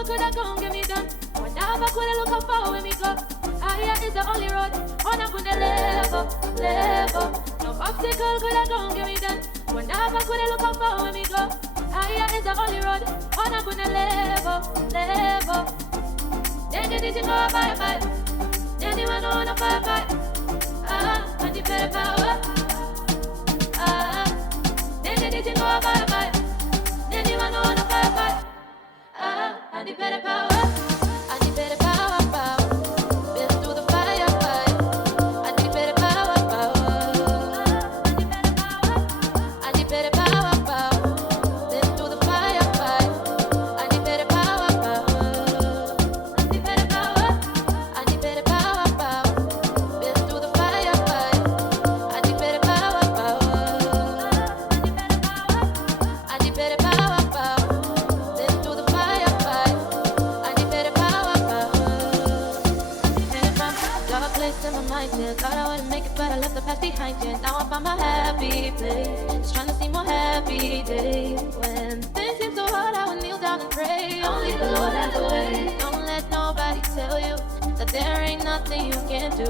obstacle could I come get me done? Whenever could I look how far when me go? Higher is the only road. On a good level, level. No obstacle could I come get me done? Whenever could I look how far when me go? Higher is the only road. On a good level, level. Then you didn't go bye. Then you went on a bye. And you better power. Then you didn't go bye. Then you went on a bye. And you better power. And you better power. Been through the fire. And you better power. And you better power. Been through the fire. And you better power. And you better power. And you better power. Been through the fire. And you better power. And you better power. Been through the fire. And you better power. Came from a dark place in my mind. Yeah, thought I wouldn't make it, but I left the past behind. Yeah, now I found my happy place. Just trying to see more happy days. When things seem so hard, I would kneel down and pray. Only the Lord has a way. Don't let nobody tell you that there ain't nothing you can do.